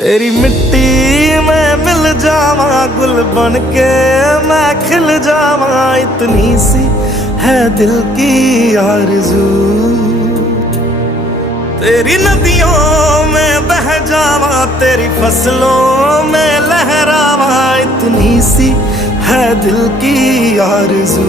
तेरी मिट्टी में मिल जावा, गुल बन के मैं खिल जावा, इतनी सी है दिल की आरज़ू। तेरी नदियों में बह जावा, तेरी फसलों में लहरावा, इतनी सी है दिल की आरज़ू।